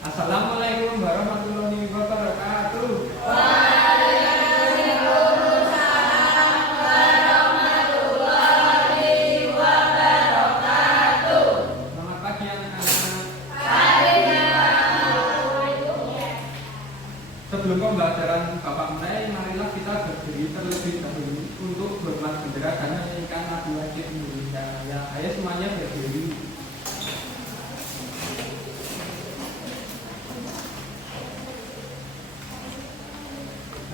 Assalamualaikum warahmatullahi wabarakatuh. Waalaikumsalam warahmatullahi wabarakatuh. Selamat pagi anak-anak. Sebelum pembelajaran Bapak mulai, marilah kita berdiri terlebih dahulu untuk berhormat bendera dan menyanyikan lagu wajib Indonesia. Ya, ayo semuanya berdiri.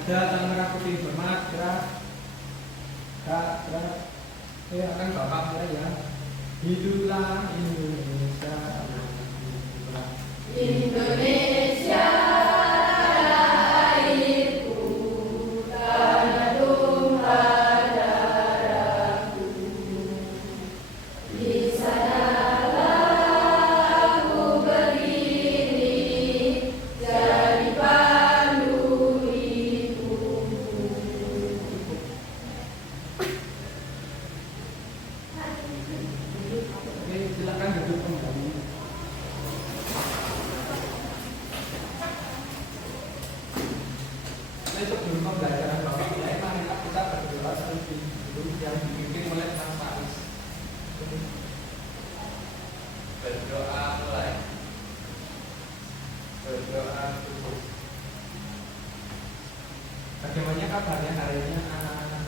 Ada tangan merah putih hormat, gerak. Akan Bapak mulai ya. Hiduplah Indonesia. Indonesia airku, tanah tumpah darahku. Di sanalah aku berdiri, jadi pandu hidupku. Oke, silakan duduk kembali. Sebelum pembelajaran Bapak mulai, marilah kita berdoa terlebih dahulu yang dipimpin oleh Sang Paris. Berdoa mulai. Berdoa cukup. Bagaimana kabarnya hari ini anak-anak?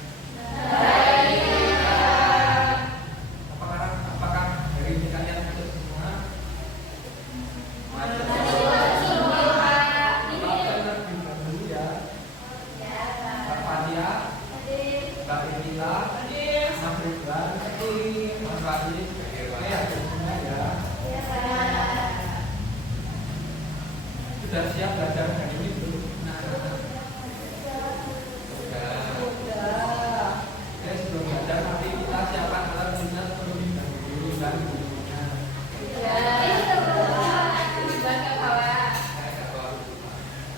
Apakah hari ini kalian masuk semua? Masuk semua. Bapak terlebih dahulu ya. Mbak Fadia, Mbak Emila, Mas Ridwan, Mas Fadil, oke ada semua ya. Sudah siap belajar hari ini belum? Nah, oke, sebelum belajar mari kita siapkan alat tulis terlebih dahulu dan bukunya.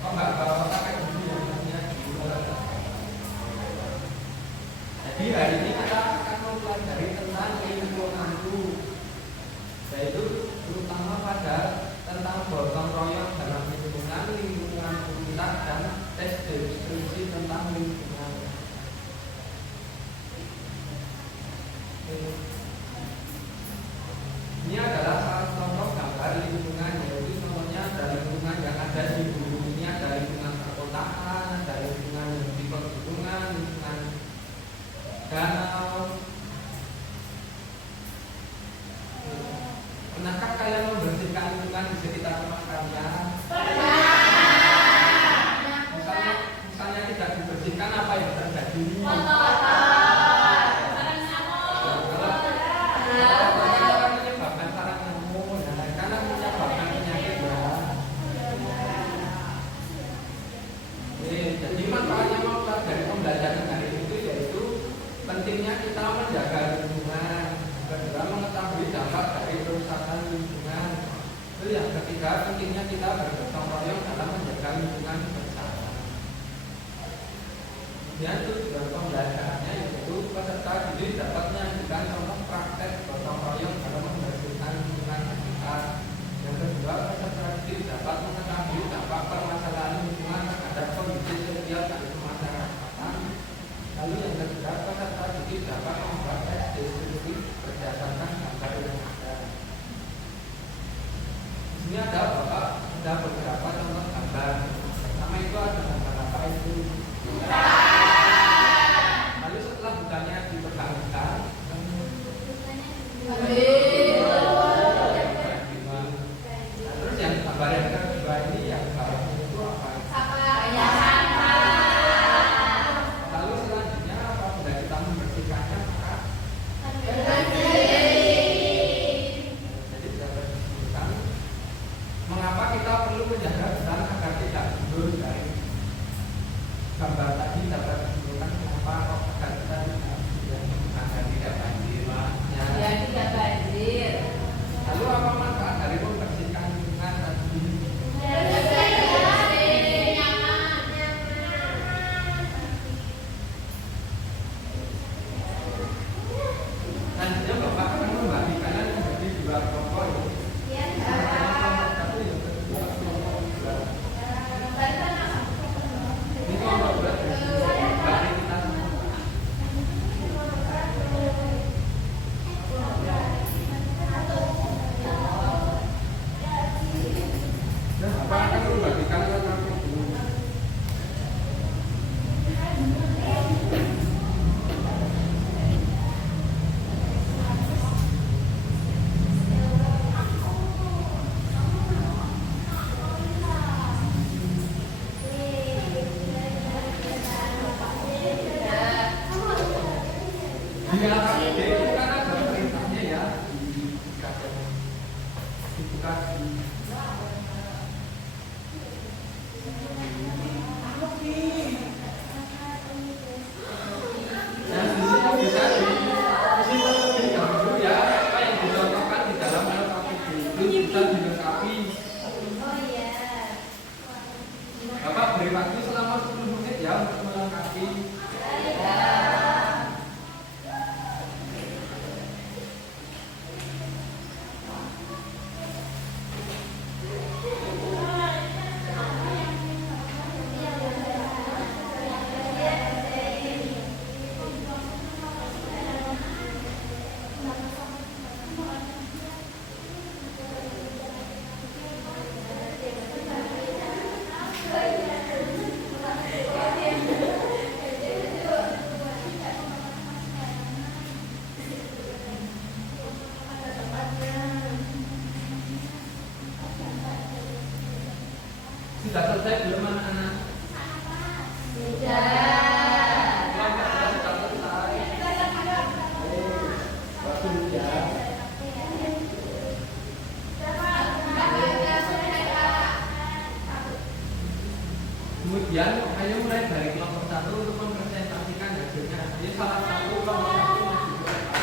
Kok nggak bawa pakai buku yang namanya buku? Jadi hari ini kita akan mempelajari tentang lingkunganku, yaitu terutama pada tentang gotong royong dalam lingkungan kita dan tes deskripsi tentang lingkungan. Ini adalah salah contoh gambar lingkungan, yaitu contohnya ada lingkungan yang ada di bumi ini, ada lingkungan perkotaan, ada lingkungan di pegunungan, lingkungan danau. Pernahkah kalian membersihkan lingkungan di sekitar rumah kalian? Misalnya tidak dibersihkan, apa yang terjadi? Menyebabkan sarang nyamuk, karena menyebabkan penyakit ya. Jadi manfaatnya dari pembelajaran hari itu yaitu pentingnya kita menjaga lingkungan, kedua mengetahui dampak dari kerusakan lingkungan. Itu yang ketiga, pentingnya kita bergotong royong dalam menjaga lingkungan bersama. Kemudian tujuan pembelajarannya yaitu peserta didik dapat menyajikan contoh praktek gotong royong dalam membersihkan lingkungan sekitar. Yang kedua, peserta didik dapat mengetahui dampak permasalahan lingkungan terhadap kondisi sosial dan kemasyarakatan. Lalu yang ketiga, peserta didik dapat membuat tes deskripsi berdasarkan gambar yang ada. Di sini ada beberapa contoh gambar. Pertama itu ada gambar apa itu? Lalu setelah bukanya dipegang-pegang, terus yang gambar yang kedua ini yang bawahnya itu apa? Lalu selanjutnya apabila kita membersihkannya maka jadi dapat disebutkan mengapa kita perlu menjaga hutan agar tidak mundur dari gambar tadi dapat disimpulkan kenapa agar kita tidak banjir. Lalu apa manfaat dari membersihkan lingkungan tadi? Selanjutnya Bapak akan membagi kalian menjadi dua kelompok. Kelompok satu yang kedua kelompok Nah, apa akan membagikan topik dulu? Di LKPD itu kan ada perintahnya ya, dibuka di Bapak beri waktu selama 10 menit ya untuk melengkapi. Sudah selesai belum anak-anak? Sudah. Kelompok sudah selesai. Bagus ya. Kemudian ayo mulai dari kelompok 1 untuk mempresentasikan hasilnya. Ini salah satu kelompok 1 masih berapa?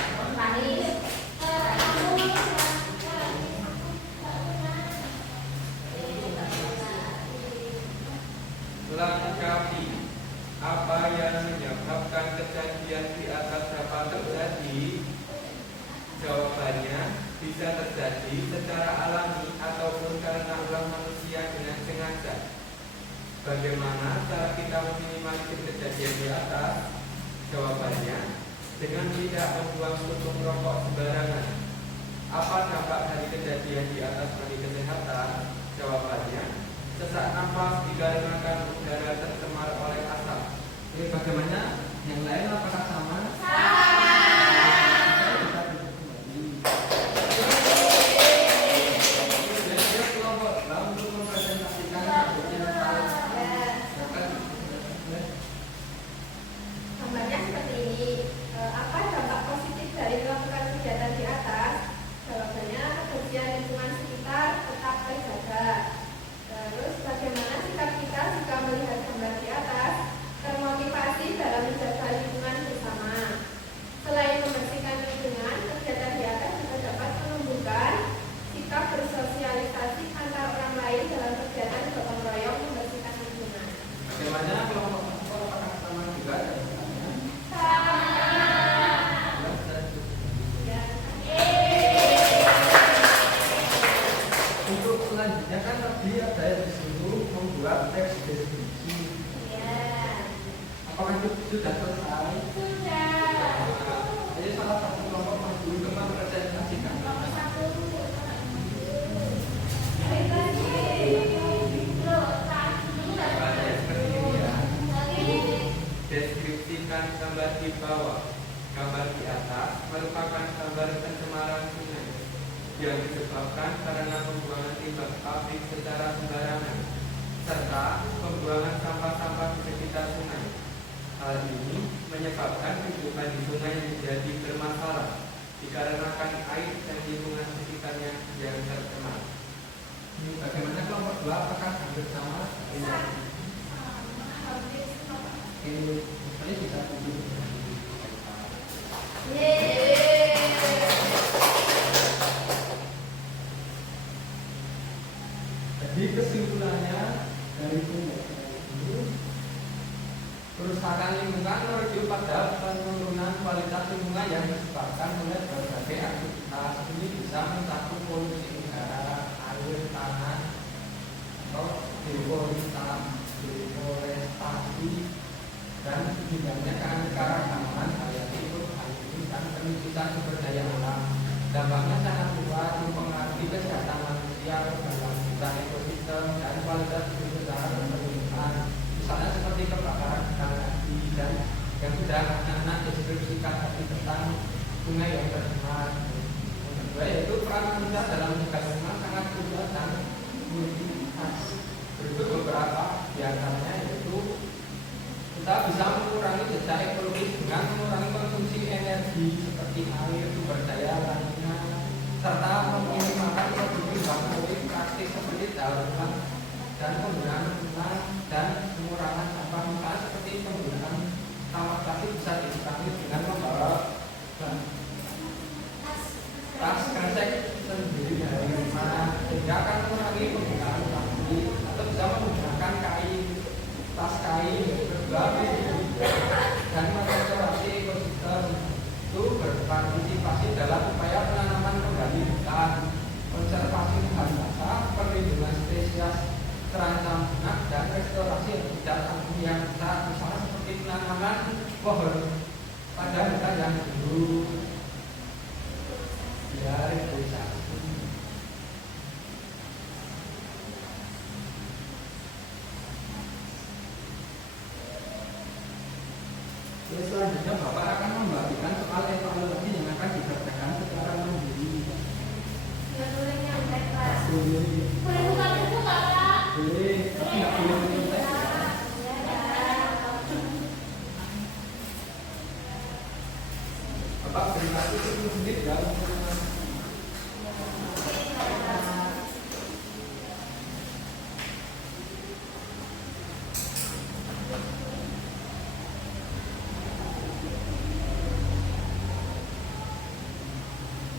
Melengkapi apa yang menyebabkan kejadian di atas dapat terjadi? Jawabannya bisa terjadi secara alami ataupun karena ulah manusia dengan sengaja. Bagaimana cara kita meminimalisir kejadian di atas? Jawabannya dengan tidak membuang puntung rokok sembarangan. Apa dampak dari kejadian di atas bagi kesehatan? Jawabannya sesak nafas dikarenakan udara tercemar oleh asap. Oke, bagaimana? Yang lain apakah sama? Gambarnya seperti ini. Apa dampak positif dari melakukan kegiatan di atas? Jawabannya kebersihan lingkungan sekitar tetap terjaga. Terus bagaimana sikap kita jika melihat gambar di atas? Termotivasi dalam menjaga lingkungan bersama. Selain membersihkan lingkungan, kegiatan di atas juga dapat menumbuhkan sikap bersosialisasi antar orang lain dalam kegiatan gotong royong membersihkan lingkungan. Bagaimana kelompok satu apakah sama juga? Untuk selanjutnya kan tadi ada yang disuruh membuat teks deskripsi. Apakah itu sudah selesai? Jadi salah satu kelompok maju untuk mempresentasikan. Gambarnya seperti ini ya. Deskripsikan gambar di bawah. Gambar di atas merupakan gambar pencemaran sungai yang disebabkan karena pembuangan limbah pabrik secara sembarangan serta pembuangan sampah-sampah di sekitar sungai. Hal ini menyebabkan kehidupan di sungai menjadi bermasalah dikarenakan air dan lingkungan sekitarnya yang tercemar. Ini bagaimana kelompok 2 apakah hampir sama? Ini misalnya bisa duduk. Jadi kesimpulannya dari ini, kerusakan lingkungan merujuk pada penurunan kualitas lingkungan yang disebabkan oleh berbagai aktivitas. Ini bisa mencakup polusi udara, air, tanah, atau deforestasi dan setidaknya keanekaragaman hayati, dan penyusutan sumber daya alam. Dampaknya sangat luas mempengaruhi kesehatan manusia, keberlanjutan ekosistem, sedang anak-anak deskripsikan tadi tentang sungai yang tercemar. Yang kedua yaitu peran manusia dalam mencegah lingkungan sangat krusial dan multitas. Berikut beberapa diantaranya yaitu kita bisa mengurangi jejak ekologis dengan mengurangi konsumsi energi seperti air, sumber daya lainnya, serta meminimalkan produksi bahan pokok praktis seperti daur ulang dan penggunaan ulang dan pengurangan sampah, misalnya seperti penggunaan sampah plastik bisa dikurangi dengan membawa tas kresek sendiri dari rumah, sehingga akan mengurangi penggunaan plastik, atau bisa menggunakan kain, tas kain, berbagai dan merestorasi ekosistem. Itu berpartisipasi dalam upaya penanaman kembali hutan, konservasi lahan basah, perlindungan spesies terancam punah, dan restorasi habitat alami yang besar, misalnya seperti penanaman pohon pada hutan yang dulu reforestasi. Selanjutnya Bapak akan membagikan soal evaluasi yang akan dikerjakan secara mandiri. Boleh nyontek, Pak. Boleh buka buku nggak, Pak? Boleh, tapi nggak boleh menyontek ya. Bapak berikan itu menit ya.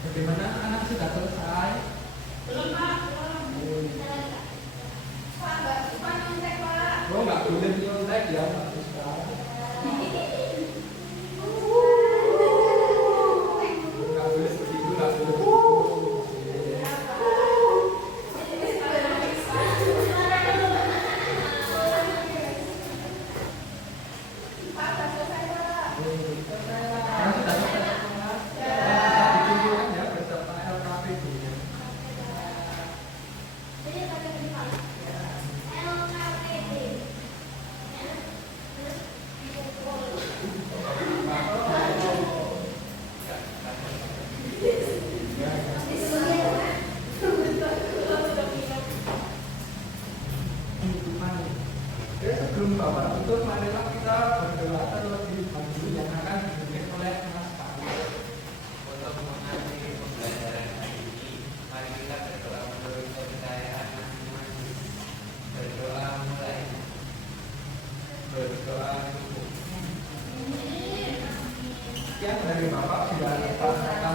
Bagaimana anak sudah selesai? Belum, Pak. Pak, nggak suka nyontek, Pak. Oh, nggak boleh nyontek ya, bagus sekali. Nggak boleh begitu, nggak boleh begitu. Pak, nggak selesai, Pak. Yang sudah selesai semua. Bisa dikumpulkan ya beserta LKPD-nya. Jadi pakai ini, Pak. LKPD. Oke, sebelum Bapak tutup, marilah kita berdoa terlebih dahulu yang akan dipimpin oleh Mas Khalid. Untuk mengakhiri pembelajaran hari ini, mari kita berdoa menurut kepercayaan masing-masing. Berdoa mulai. Berdoa cukup. Sekian dari Bapak, sudah tepat kata